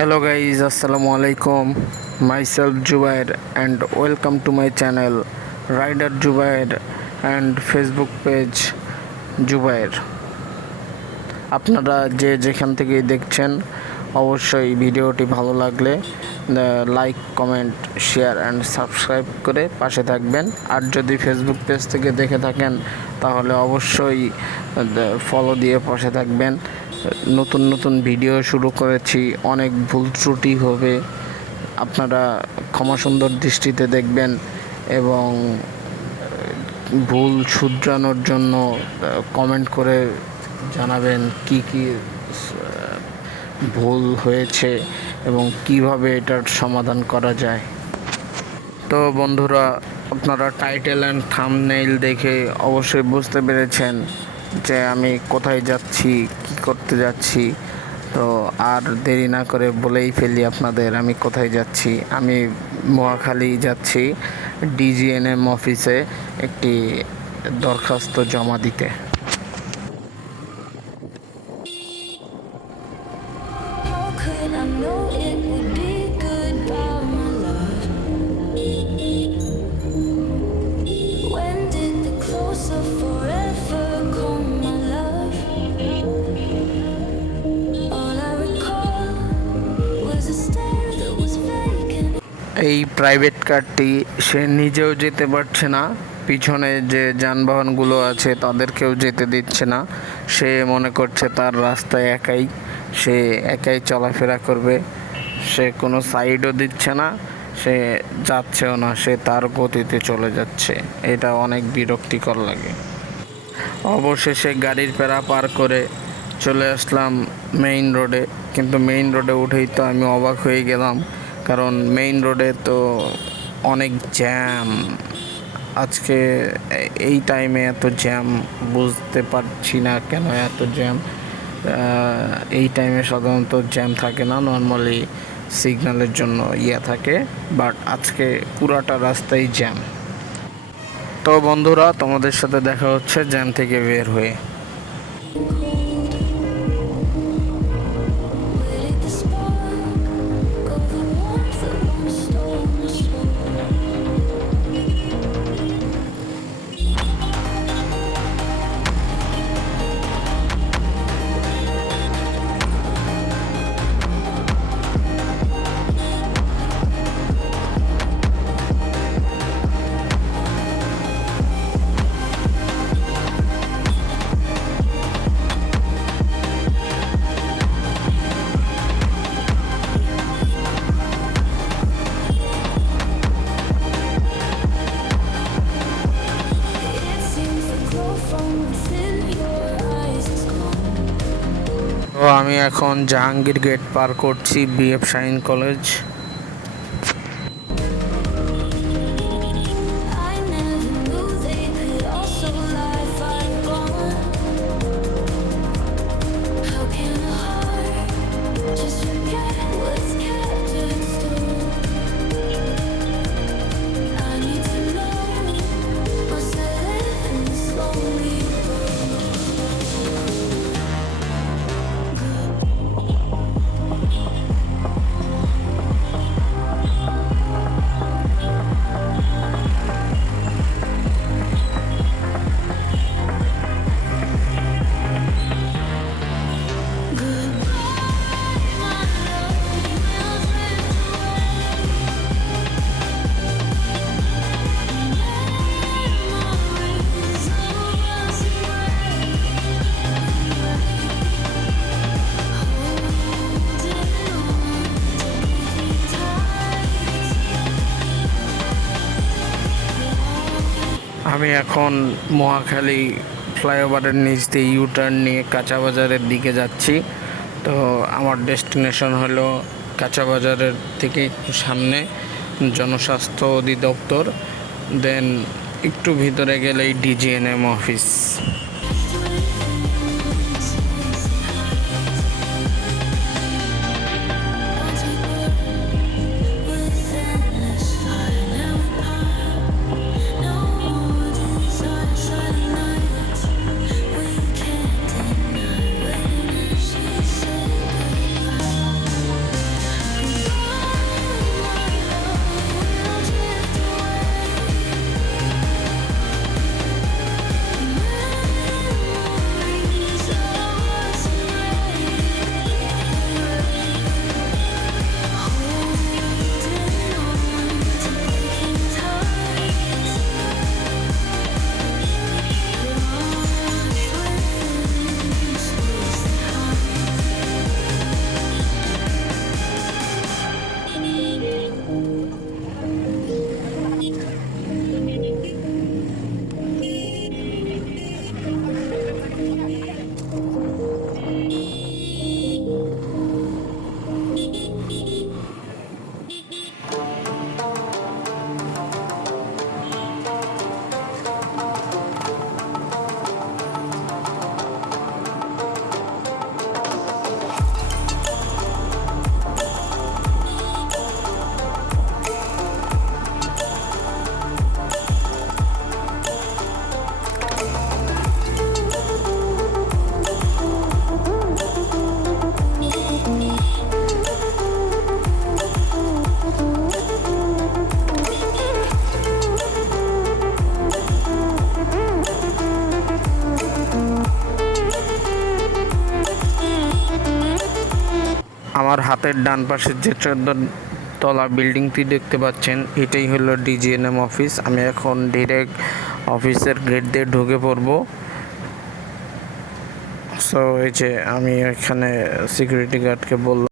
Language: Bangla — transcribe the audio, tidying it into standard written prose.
Hello guys, Assalamu alaikum. Myself Jubair and welcome to my channel Rider Jubair and Facebook page Jubair. আপনারা যে যেখান থেকে দেখছেন অবশ্যই ভিডিওটি ভালো লাগলে like comment share and subscribe করে পাশে থাকবেন। আর যদি ফেসবুক পেজ থেকে দেখে থাকেন তাহলে অবশ্যই ফলো দিয়ে পাশে থাকবেন। নতুন নতুন ভিডিও শুরু করেছি, অনেক ভুল ত্রুটি হবে, আপনারা ক্ষমা সুন্দর দৃষ্টিতে দেখবেন এবং ভুল শুধরানোর জন্য কমেন্ট করে জানাবেন কি কি ভুল হয়েছে এবং কিভাবে এটার সমাধান করা যায়। তো বন্ধুরা, আপনারা টাইটেল অ্যান্ড থাম্বনেইল দেখে অবশ্যই বুঝতে পেরেছেন যে আমি কোথায় যাচ্ছি, কি করতে যাচ্ছি। তো আর দেরি না করে বলেই ফেলি আপনাদের আমি কোথায় যাচ্ছি। আমি মহাখালী যাচ্ছি ডিজিএনএম অফিসে একটি দরখাস্ত জমা দিতে। এই প্রাইভেট কারটি সে নিজেও যেতে পারছে না, পিছনে যে যানবাহনগুলো আছে তাদেরকেও যেতে দিচ্ছে না। সে মনে করছে তার রাস্তায় সে একাই চলাফেরা করবে, সে কোনো সাইডও দিচ্ছে না, সে যাচ্ছেও না, সে তার গতিতে চলে যাচ্ছে। এটা অনেক বিরক্তিকর লাগে। অবশেষে গাড়ির প্যারা পার করে চলে আসলাম মেইন রোডে, কিন্তু মেইন রোডে উঠেই তো আমি অবাক হয়ে গেলাম, কারণ মেইন রোডে তো অনেক জ্যাম। আজকে এই টাইমে এত জ্যাম বুঝতে পারছি না কেন এত জ্যাম। এই টাইমে সাধারণত জ্যাম থাকে না, নর্মালি সিগন্যালের জন্য থাকে, বাট আজকে পুরাটা রাস্তায় জ্যাম। তো বন্ধুরা, তোমাদের সাথে দেখা হচ্ছে জ্যাম থেকে বের হয়ে। তো আমি এখন জাহাঙ্গীর গেট পার করছি, বিএফ শাহিন কলেজ। আমি এখন মহাখালী ফ্লাইওভারের নিচ দিয়ে ইউটার্ন নিয়ে কাঁচা বাজারের দিকে যাচ্ছি। তো আমার ডেস্টিনেশন হলো কাঁচা বাজারের থেকে একটু সামনে জনস্বাস্থ্য অধিদপ্তর, দেন একটু ভিতরে গেলেই ডিজিএনএম অফিস। আমার হাতের ডান পাশের যে 14 তলা বিল্ডিংটি দেখতে পাচ্ছেন, এটাই হলো ডিজিএনএম অফিস। আমি এখন ডিরেক্ট অফিসের গেট দিয়ে ঢুকে পড়ব। সো এই যে আমি এখানে সিকিউরিটি গার্ডকে বললাম